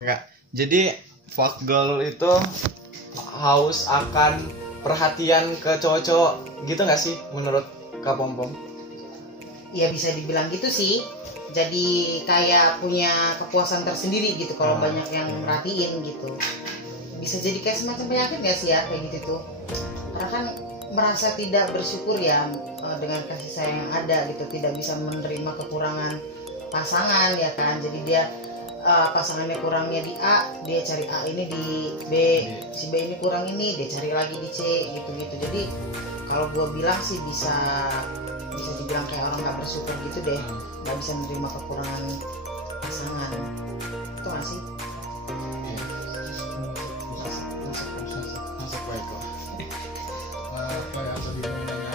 Enggak. Jadi fuck girl itu haus akan perhatian ke cowok-cowok gitu nggak sih menurut Kak Pompom? Ya bisa dibilang gitu sih. Jadi kayak punya kepuasan tersendiri gitu kalau banyak yang merhatiin gitu. Bisa jadi kayak semacam penyakit nggak sih ya kayak gitu tuh. Karena kan merasa tidak bersyukur ya dengan kasih sayang yang ada gitu, tidak bisa menerima kekurangan pasangan ya kan. Jadi dia pasangannya kurangnya di A, dia cari A ini di B, si B ini kurang ini, dia cari lagi di C gitu-gitu. Jadi kalau gue bilang sih bisa dibilang kayak orang nggak bersyukur gitu deh, nggak bisa menerima kekurangan pasangan. Itu nggak sih? Masuk baik kok. Kayak tadi namanya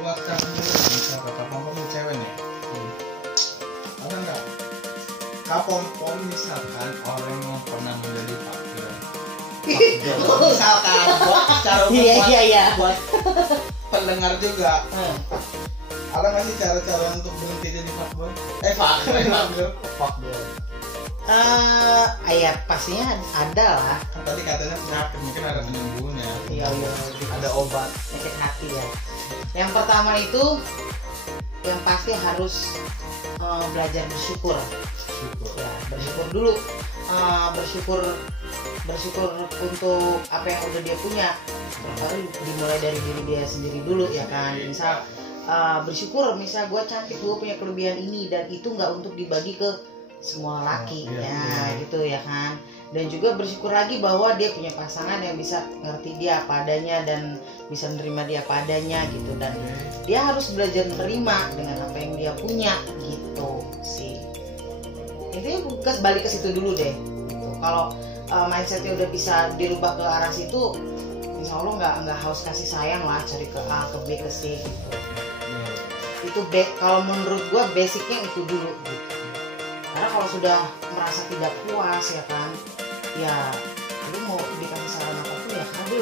buat kamu bisa kata Pompom cewek nih. Ada nggak Kak Pompom misalkan orang yang pernah menjadi partner misalkan buat cara Iya. buat pendengar juga ada nggak sih cara-cara untuk berhenti jadi fuckboy? Fuckboy. Ya pastinya ada lah. Kan tadi katanya penyakit, mungkin ada penyembuhnya. Iya. Ada obat. Sakit hati ya. Yang pertama itu yang pasti harus belajar bersyukur. Ya, bersyukur dulu. Bersyukur untuk apa yang udah dia punya. Baru dimulai dari diri dia sendiri dulu ya kan. Misal bersyukur, misal gue cantik, gue punya kelebihan ini, dan itu nggak untuk dibagi ke semua laki gitu ya kan. Dan juga bersyukur lagi bahwa dia punya pasangan yang bisa ngerti dia apa adanya dan bisa menerima dia apa adanya gitu, dan dia harus belajar menerima dengan apa yang dia punya gitu sih. Intinya balik ke situ dulu deh gitu. Kalau mindsetnya udah bisa dirubah ke arah situ, insya Allah nggak haus kasih sayang lah, cari ke A ke B ke C gitu. Itu kalau menurut gue basicnya itu dulu gitu. Karena kalau sudah merasa tidak puas ya kan, ya lu mau dikasih saran apapun ya karena dia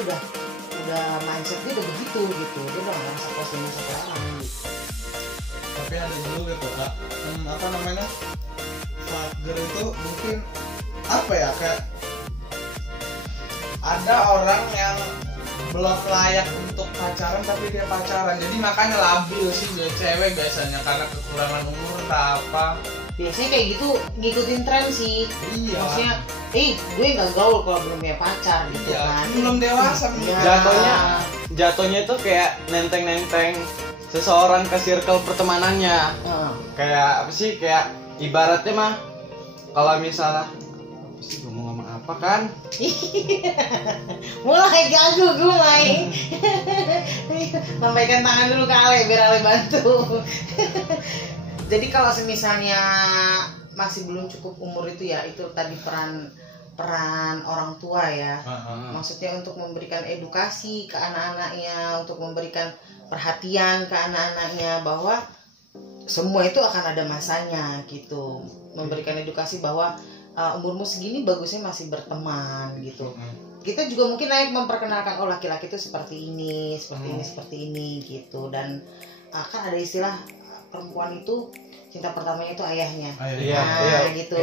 udah mindset dia udah begitu gitu, dia udah ngerasa puas dengan satu orang gitu. Tapi ada juga gitu Kak, apa namanya, fuckgirl itu mungkin apa ya, kayak ada orang yang belum layak untuk pacaran tapi dia pacaran, jadi makanya labil sih dia cewek biasanya karena kekurangan umur atau apa. Biasanya kayak gitu ngikutin tren sih. Iya. Maksudnya, gue nggak gaul kalau belum punya pacar gitu kan. Belum dewasa. Ya. Jatuhnya itu kayak nenteng seseorang ke circle pertemanannya. Kayak apa sih? Kayak ibaratnya mah kalau misalnya apa sih gue mau ngomong apa kan? Mulai gagu gue. Sampaikan tangan dulu ke Ale biar Ale bantu. Jadi kalau misalnya masih belum cukup umur itu ya, itu tadi peran orang tua ya. Maksudnya untuk memberikan edukasi ke anak-anaknya, untuk memberikan perhatian ke anak-anaknya bahwa semua itu akan ada masanya gitu. Memberikan edukasi bahwa umurmu segini bagusnya masih berteman gitu. Kita juga mungkin memperkenalkan laki-laki itu seperti ini gitu. Dan kan ada istilah perempuan itu cinta pertamanya itu ayahnya. Gitu.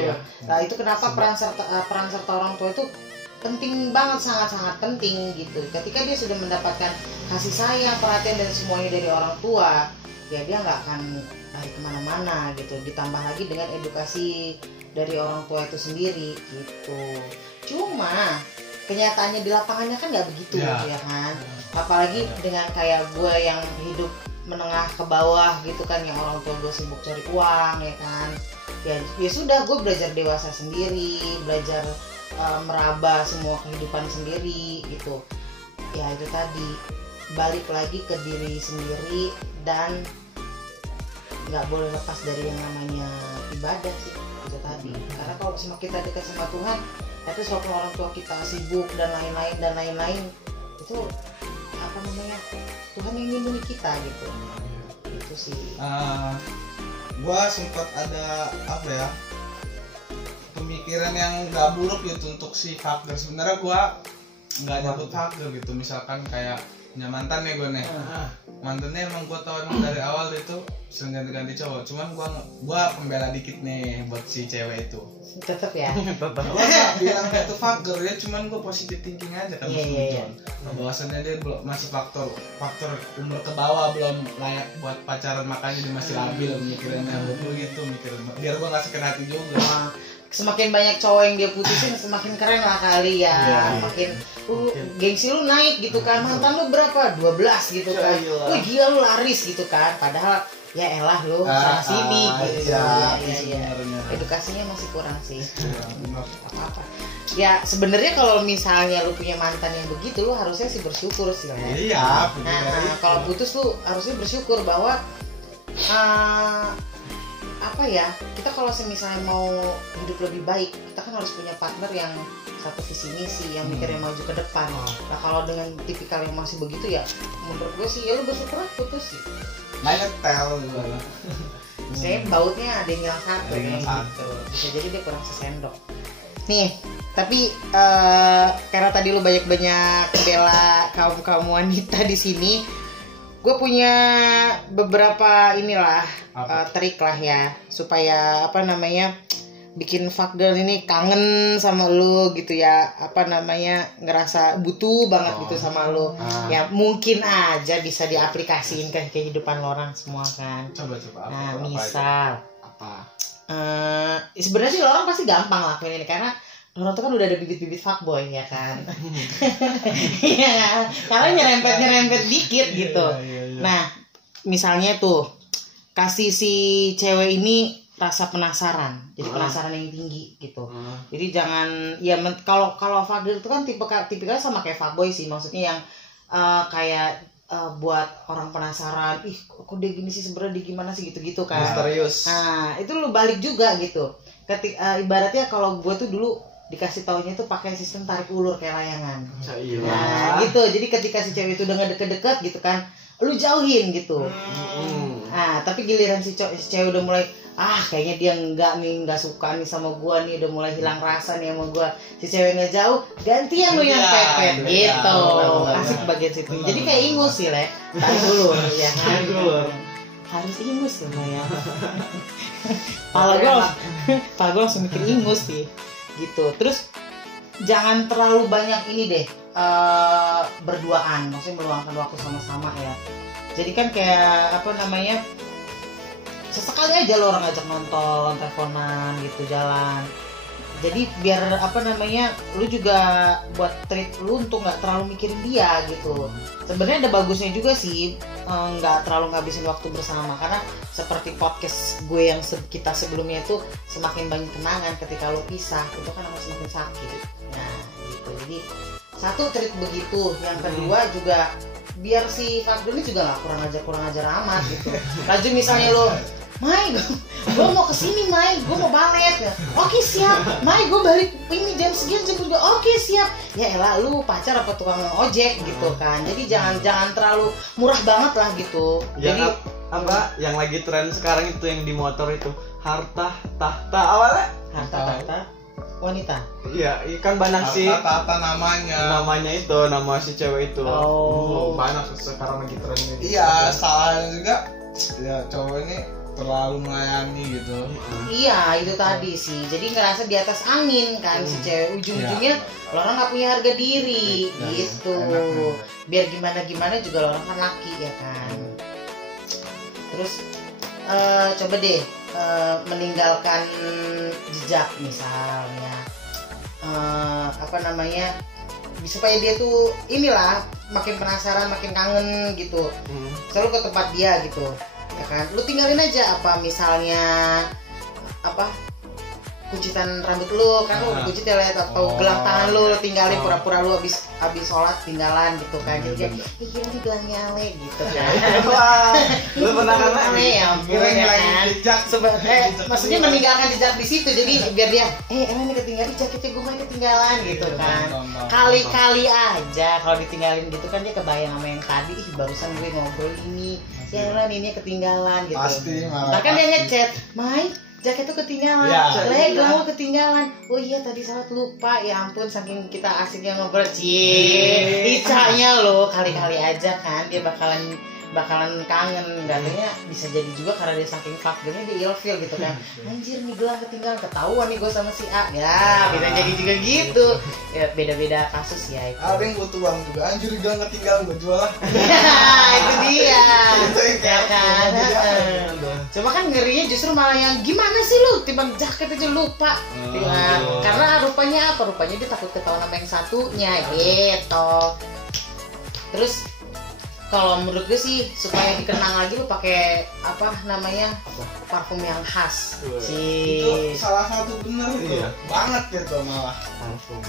Nah, itu kenapa peran serta orang tua itu penting banget, sangat-sangat penting gitu. Ketika dia sudah mendapatkan kasih sayang, perhatian dan semuanya dari orang tua, ya dia nggak akan lari kemana-mana gitu. Ditambah lagi dengan edukasi dari orang tua itu sendiri gitu. Cuma kenyataannya di lapangannya kan nggak begitu ya kan. Apalagi dengan kayak gue yang hidup menengah ke bawah gitu kan, yang orang tua gue sibuk cari uang ya kan. Ya sudah, gue belajar dewasa sendiri, belajar meraba semua kehidupan sendiri gitu. Ya itu tadi, balik lagi ke diri sendiri dan nggak boleh lepas dari yang namanya ibadah sih, itu tadi. Karena kalau kita dekat sama Tuhan, tapi sewaktu orang tua kita sibuk dan lain-lain itu apa namanya, Tuhan yang lindungi kita gitu. Itu sih. Gua sempat ada apa ya, pemikiran yang nggak buruk gitu untuk si fuckgirl. Sebenarnya gua nggak nyebut fuckgirl gitu, misalkan kayak punya mantan nih gue nih. Mantannya emang gue tau emang dari awal itu sering ganti-ganti cowok. Cuman gue pembela dikit nih buat si cewek itu. Tetep ya. Gue gak bilang itu faktor ya, cuman gue positive thinking aja kan. Bahwasannya dia masih faktor umur ke bawah, belum layak buat pacaran, makanya dia masih labil mikirinnya. Gue gitu mikirin biar gue gak sakit hati juga. Semakin banyak cowok yang dia putusin semakin keren lah kali ya. Makin gengsi lu naik gitu kan. Mantan lu berapa? 12 gitu kan. Wih gila lu laris gitu kan. Padahal ya elah lu sana sini gitu. Iya. Edukasinya masih kurang sih. Apa-apa. Ya sebenarnya kalau misalnya lu punya mantan yang begitu, lu harusnya sih bersyukur sih ya. Iya. Nah, kalau putus lu harusnya bersyukur bahwa apa ya, kita kalau misalnya mau hidup lebih baik, kita kan harus punya partner yang satu visi misi, yang mikirnya maju ke depan. Nah kalau dengan tipikal yang masih begitu ya, menurut gue sih ya lu bersyukur aja putus sih. Nanya tel juga. Saya bautnya ada yang hilang satu gitu. Bisa jadi dia kurang sesendok. Nih, tapi karena tadi lu banyak-banyak bela kaum wanita di sini, gue punya beberapa trik lah ya supaya bikin fuck girl ini kangen sama lu gitu ya, ngerasa butuh banget gitu sama lu. Ya mungkin aja bisa diaplikasiin ke kehidupan lo orang semua kan. Coba nah misal apa sebenarnya sih lo orang pasti gampang lakuin ini karena orang tuh kan udah ada bibit-bibit fuckboy ya kan. Iya, karena nyerempet dikit gitu. Iya. Nah, misalnya tuh kasih si cewek ini rasa penasaran. Jadi penasaran yang tinggi gitu. Jadi jangan kalau fuckboy itu kan tipikalnya sama kayak fuckboy sih, maksudnya yang kayak buat orang penasaran, kok dia gini sih sebenarnya, dia gimana sih gitu-gitu kan. Misterius. Nah, itu lu balik juga gitu. Ibaratnya kalau gue tuh dulu dikasih taunya tuh pakai sistem tarik ulur kayak layangan. Nah gitu, jadi ketika si cewek itu udah deket-deket gitu kan, lu jauhin gitu. Nah tapi giliran si cewek udah mulai kayaknya dia nggak suka nih sama gua nih, udah mulai hilang rasa nih sama gua, si cewek nggak jauh, gantian lu yang pepet gitu. Asik bagian situ. Jadi kayak ingus sih tarik ulur ya kan. Harus ingus loh ya. Pala gue langsung mikir ingus sih gitu. Terus jangan terlalu banyak ini deh berduaan, maksudnya meluangkan waktu sama-sama ya. Jadi kan kayak sesekali aja lo orang ngajak nonton, teleponan gitu, jalan. Jadi biar lu juga buat treat lu untuk nggak terlalu mikirin dia gitu. Sebenarnya ada bagusnya juga sih nggak terlalu ngabisin waktu bersama, karena seperti podcast gue yang kita sebelumnya itu semakin banyak kenangan ketika lu pisah itu kan akan semakin sakit. Nah gitu. Jadi satu treat begitu, yang kedua juga biar si Fadli ini juga nggak kurang ajar amat gitu. Laju misalnya lu, Mai, gue mau kesini, Mai, gue mau balet ya. Oke siap, Mai, gue balik ini jam sekian, jam juga. Oke siap. Ya elah, lu pacar apa tukang ojek gitu kan. Jadi jangan terlalu murah banget lah gitu. Yang jadi yang lagi tren sekarang itu yang di motor itu harta tahta awalnya. Harta wanita. Iya, kan banyak sih. Harta Namanya itu, nama si cewek itu. Banyak sekarang lagi tren gitu. Iya, salahnya juga ya cowok ini terlalu melayani gitu. Iya itu tadi sih, jadi ngerasa di atas angin kan si cewek, ujung-ujungnya orang nggak punya harga diri gitu. Biar gimana juga orang kan laki ya kan. Terus coba deh meninggalkan jejak misalnya supaya dia tuh makin penasaran, makin kangen gitu. Selalu ke tempat dia gitu. Ya kan, lu tinggalin aja misalnya kuncitan rambut lu kan, lu kuncit ya atau gelang tangan lu tinggalin, pura-pura lu habis sholat tinggalan gitu kan. Jadi kira nih gelangnya Ale gitu kan. Lu pernah kan ya ampun ya kan. Maksudnya meninggalkan jejak di situ, jadi biar dia emang ini ketinggalan jaketnya gue main ketinggalan gitu kan. Kali-kali aja kalau ditinggalin gitu kan, dia kebayang sama yang tadi, barusan gue ngobrol ini ya lah, ini ketinggalan gitu. Pasti bahkan dia ngechat, Mai jaket tuh ketinggalan, gelang lu ketinggalan. Oh iya tadi salat lupa, ya ampun saking kita asiknya ngobrol. Icanya lo kali-kali aja kan dia bakalan kangen. Katanya bisa jadi juga karena dia saking faktornya dia ilfeel gitu kan. Anjir nih gelang ketinggalan, ketahuan nih gue sama si A. Ya bisa jadi juga gitu. Ya beda-beda kasus ya itu. Ada yang butuh uang juga, anjir gelang ketinggalan gue jual lah. Itu dia. Ya kan. Cuma kan ngerinya justru malah yang gimana sih lu timbang jaket aja lupa. Karena rupanya apa? Rupanya dia takut ketahuan sama yang satunya gitu. Terus kalau menurut gue sih supaya dikenang lagi lu pakai apa namanya parfum yang khas sih. Itu salah satu bener itu banget gitu malah.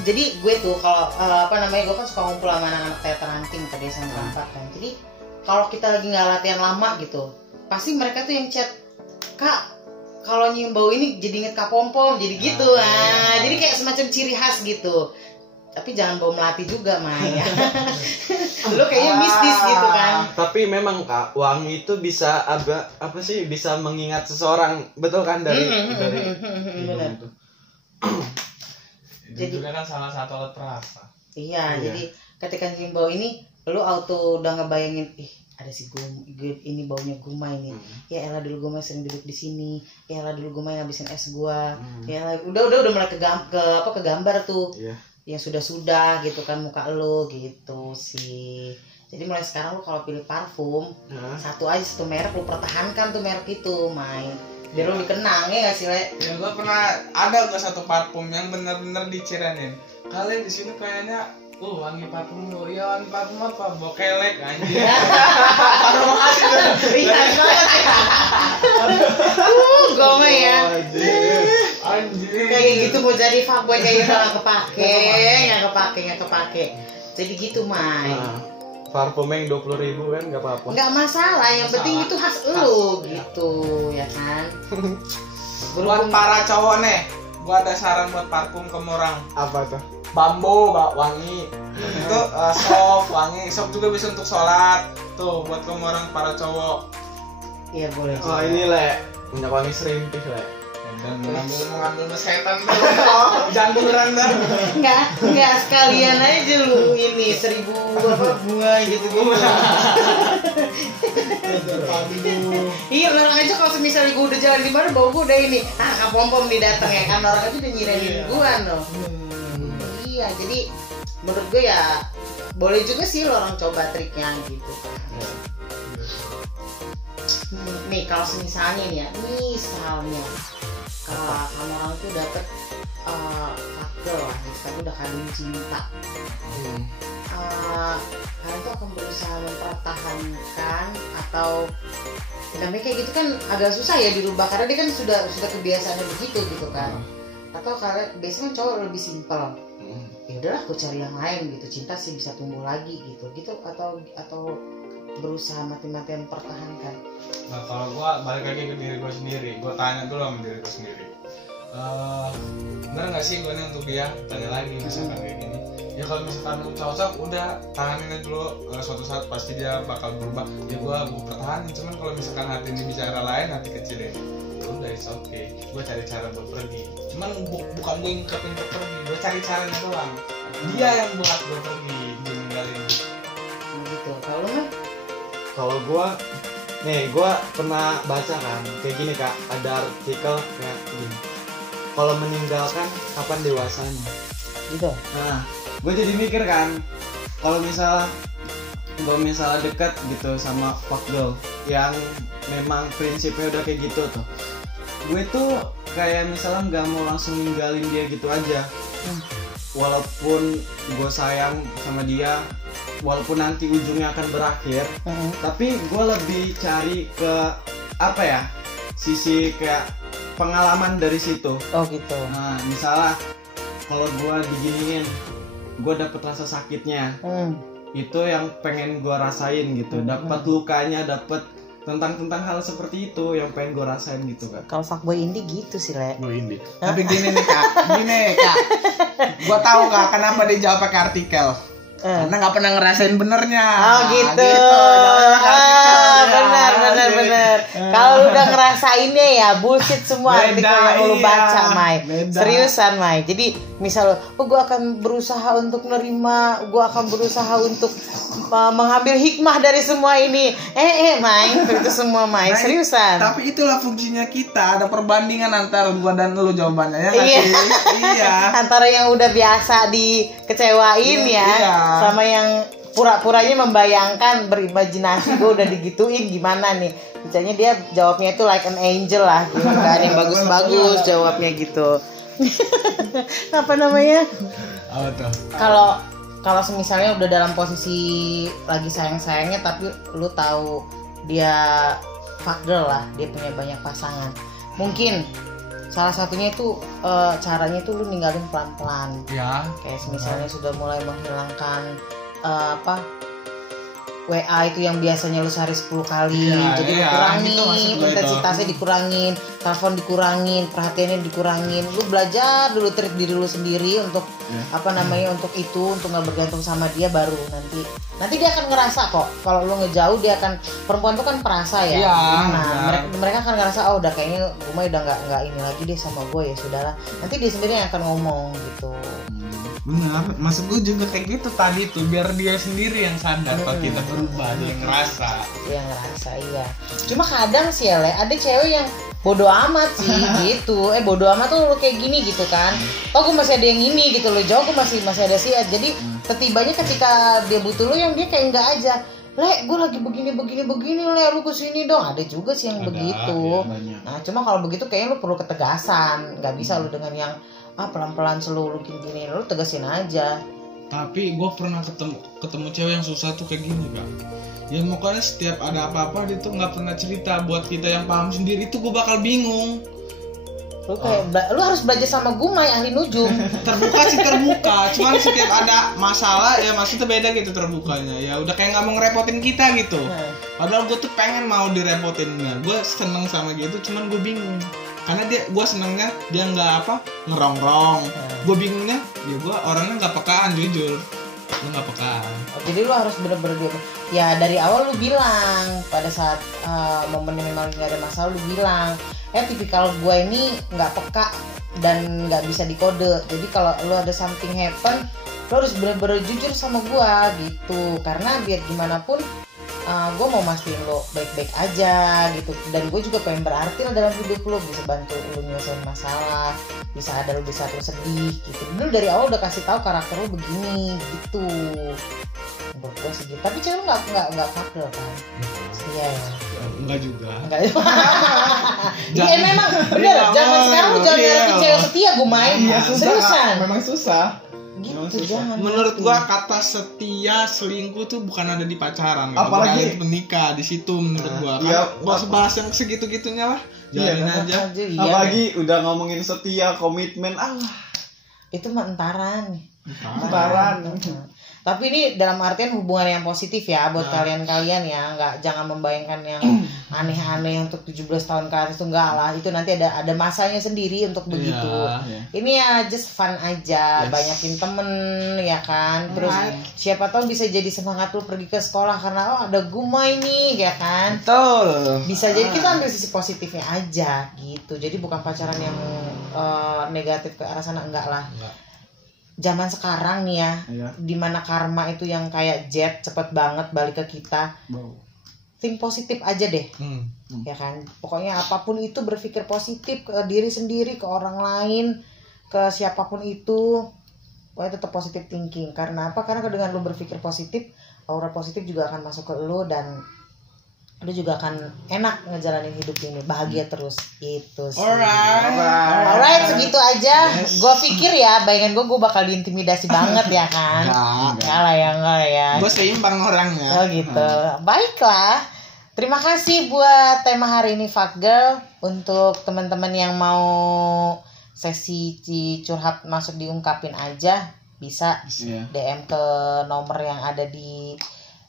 Jadi gue tuh kalau gue kan suka ngumpul sama anak-anak teater ranting ke desa Rampat kan. Jadi kalau kita lagi nggak latihan lama gitu, pasti mereka tuh yang chat, Kak kalau nyium bau ini jadi inget Kak Pompom, jadi gitu. Jadi kayak semacam ciri khas gitu. Tapi jangan bau melati juga, Maya. Lu kayaknya mistis gitu kan. Tapi memang Kak, wangi itu bisa bisa mengingat seseorang, betul kan dari benar. Jadi juga kan salah satu alat perasa. Iya, jadi ketika nyium bau ini lu auto udah ngebayangin ada si ini baunya Guma ini. Ya elah dulu Guma sering duduk di sini. Ya elah dulu Guma ngabisin es gua. Ya elah udah mulai ke gambar tuh. Yang sudah gitu kan muka lo gitu sih. Jadi mulai sekarang lo kalau pilih parfum satu merek lo pertahankan tuh merek itu main biar lo dikenang ya nggak sih Le? Ya gue pernah ada satu parfum yang bener-bener dicirain. Kalian di sini kayaknya wangi parfum lo, ya wangi parfum apa? Bokelek anjir. Parfum asli. Ringan banget ya. Gome ya. Anjir. Kayak gitu mau jadi fuckboy kayak gitu nggak kepake. Jadi gitu Mai. Parfum yang 20.000 kan nggak apa-apa. Nggak masalah, yang penting itu khas lo gitu ya kan. Buat para cowok nih, gua ada saran buat parfum kemurang. Apa tuh? Bambu wangi. Itu soft wangi. Soft juga bisa untuk sholat. Tuh buat kemurang para cowok. Iya boleh. Oh ini Le, minyak wangi serimpih Le. Dan mengambil setan tuh. Jangan beneran dah. Enggak sekalian aja lu ini 1000 bunga gitu. Iya orang aja kalau misalnya gue udah jalan di mana bau gue udah ini. Kak Pompom nih datang ya kan orang aja udah nyiramin gue loh. Iya jadi menurut gue ya boleh juga sih lo orang coba triknya gitu. Nih kalau misalnya nih ya, kalau kamu orang tuh dapet faktor lah, misalnya udah kadung cinta, kalian tuh akan berusaha mempertahankan atau namanya kayak gitu kan agak susah ya dirubah karena dia kan sudah kebiasaannya begitu gitu kan. Atau karena biasanya cowok lebih simpel. Ya udahlah aku cari yang lain gitu, cinta sih bisa tumbuh lagi gitu atau berusaha mati-matian pertahankan. Nah kalau gue balik lagi ke diri gue sendiri, gue tanya dulu sama diri gue sendiri, bener nggak sih gue nih untuk dia? Tanya lagi misalkan kayak gini. Ya kalau misalkan lu cocok, udah tahanin aja dulu, suatu saat pasti dia bakal berubah. Ya gue pertahanin, cuman kalau misalkan hati ini bicara lain, hati kecilin, udah it's okay. Gue cari cara buat pergi. Cuman bukan gue ngungkapin untuk pergi, gue cari caranya doang. Dia yang buat gue pergi, dia ninggalin. Gitu. Kalau lu mah? Kalau gue pernah baca kan kayak gini Kak, ada artikel kayak gini. Kalau meninggalkan kapan dewasanya? Gitu. Nah, gue jadi mikir kan, kalau misalnya dekat gitu sama fuck girl yang memang prinsipnya udah kayak gitu tuh, gue tuh kayak misalnya nggak mau langsung ninggalin dia gitu aja. Walaupun gue sayang sama dia, walaupun nanti ujungnya akan berakhir, tapi gue lebih cari ke apa ya, sisi kayak pengalaman dari situ. Oh gitu. Nah misalnya kalau gue diginiin, gue dapet rasa sakitnya, itu yang pengen gue rasain gitu. Dapet lukanya, dapet tentang hal seperti itu yang pengen gue rasain gitu kan. Kalau fuckboy indie gitu sih Le. Boy indie. Tapi gini nih kak, gue tahu kak kenapa dia jawab pakai artikel. Karena nggak pernah ngerasain benernya. Oh gitu. Benar. Benar. Kalau lu udah ngerasainnya ya bullshit semua artikel yang lu baca, Mai. Seriusan, Mai. Jadi misal gue akan berusaha untuk nerima, gue akan berusaha untuk mengambil hikmah dari semua ini. Mai, itu semua, Mai. Seriusan. Tapi itulah fungsinya kita, ada perbandingan antara gua dan lu jawabannya ya nggak sih? Iya. Antara yang udah biasa dikecewain ya, sama yang pura-puranya membayangkan, berimajinasi gue udah digituin gimana nih. Misalnya dia jawabnya itu like an angel lah gitu kan, yang bagus-bagus jawabnya gitu. Apa namanya? Apa tuh? Kalau misalnya udah dalam posisi lagi sayang-sayangnya tapi lu tahu dia fuck girl lah, dia punya banyak pasangan. Mungkin salah satunya itu caranya itu lu ninggalin pelan-pelan. Ya. Kayak misalnya sudah mulai menghilangkan WA itu yang biasanya lu sehari 10 kali, jadi dikurangin, intensitasnya dikurangin, telepon dikurangin, perhatiannya dikurangin. Lu belajar dulu treat diri lu sendiri untuk untuk itu, untuk nggak bergantung sama dia, baru nanti dia akan ngerasa kok. Kalau lu ngejauh dia akan, perempuan tuh kan perasa ya. Mereka akan ngerasa udah kayaknya gue mah udah nggak ini lagi deh sama gue, ya sudahlah. Nanti dia sendiri yang akan ngomong gitu. Benar, maksud gue juga kayak gitu tadi tuh, biar dia sendiri yang sadar kalau kita berubah, dia ngerasa. Iya. Cuma kadang sih ya, ada cewek yang bodo amat sih gitu. Bodo amat tuh lu kayak gini gitu kan. Gue masih ada yang ini gitu loh, jauh gue masih ada sih. Jadi setibanya ketika dia butuh lu, yang dia kayak enggak aja. Gue lagi begini, lu kesini dong. Ada juga sih yang begitu. Ya, nah, cuma kalau begitu kayaknya lu perlu ketegasan. Gak bisa lu dengan yang pelan-pelan selalu gini, lu tegasin aja. Tapi gue pernah ketemu cewek yang susah tuh kayak gini kan. Ya makanya setiap ada apa-apa dia tuh nggak pernah cerita. Buat kita yang paham sendiri itu gue bakal bingung. Lu harus belajar sama gue, Mai, ahli nujum. terbuka. Cuman setiap ada masalah ya maksudnya beda gitu terbukanya. Ya udah kayak nggak mau ngerepotin kita gitu. Padahal gue tuh pengen mau direpotinnya. Gue seneng sama dia tuh, cuman gue bingung. Karena gue senengnya dia nggak ngerongrong. Gue bingungnya ya gue orangnya nggak pekaan, jujur. Lu nggak pekaan. Jadi lu harus bener-bener ya dari awal lu bilang pada saat momennya memang nggak ada masalah, lu bilang tipikal gue ini nggak peka dan nggak bisa dikode. Jadi kalau lu ada something happen, lu harus bener-bener jujur sama gue gitu. Karena biar gimana pun gue mau mastiin lo baik-baik aja gitu, dan gue juga pengen berarti lah dalam hidup lo, bisa bantu lo nyelesain masalah, bisa ada lo di saat lo sedih gitu. Dulu dari awal udah kasih tahu karakter lo begini gitu. Menurut gue sih gitu. Tapi cewek nggak fakir kan? Iya ya. Enggak juga. Iya memang bener. Zaman sekarang lo jangan nyari cewek setia, gue main. Seriusan. Memang susah. Gitu, jangan. Menurut gua kata setia selingkuh tuh bukan ada di pacaran, apalagi menikah di situ menurut gua. Bahas yang segitu-gitunya lah. Jalanin aja. Apalagi udah ngomongin setia, komitmen, itu mah entaran. Tapi ini dalam artian hubungan yang positif ya buat kalian-kalian ya, jangan membayangkan yang aneh-aneh untuk 17 tahun ke atas itu, enggak lah, itu nanti ada masanya sendiri untuk begitu. Ini ya just fun aja, banyakin temen ya kan. Terus siapa tahu bisa jadi semangat lu pergi ke sekolah karena ada Gumai nih ya kan. Betul. Bisa jadi kita ambil sisi positifnya aja gitu. Jadi bukan pacaran yang negatif ke arah sana, enggak lah. Zaman sekarang nih ya, dimana karma itu yang kayak jet cepet banget balik ke kita. Think positif aja deh, ya kan. Pokoknya apapun itu berpikir positif ke diri sendiri, ke orang lain, ke siapapun itu. Pokoknya tetap positif thinking. Karena apa? Karena dengan lu berpikir positif, aura positif juga akan masuk ke lu dan lu juga akan enak ngejalanin hidup ini, bahagia terus. Itu sih. Alright, segitu aja. Gue pikir ya, bayangan gue bakal diintimidasi banget ya kan. Enggak lah ya. Gue seimbang orangnya. Oh gitu. Baiklah. Terima kasih buat tema hari ini, Fuck Girl. Untuk teman-teman yang mau sesi curhat masuk diungkapin aja, bisa DM ke nomor yang ada di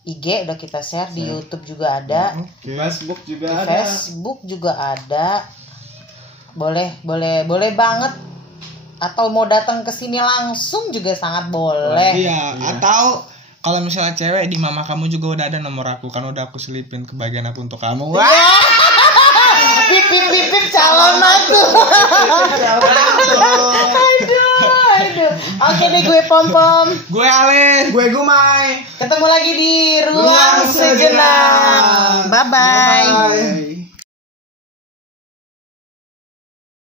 IG, udah kita share, di YouTube juga ada, Facebook juga ada. Boleh banget. Atau mau datang ke sini langsung juga sangat boleh. Atau kalau misalnya cewek, di mama kamu juga udah ada nomor aku, kan udah aku selipin ke bagian aku untuk kamu. Pip pip pip pip calon aku. Aduh. Oke deh, gue Pom-Pom. Gue Ale. Gue Gumai. Ketemu lagi di Ruang Sejenak. Bye bye. Bye.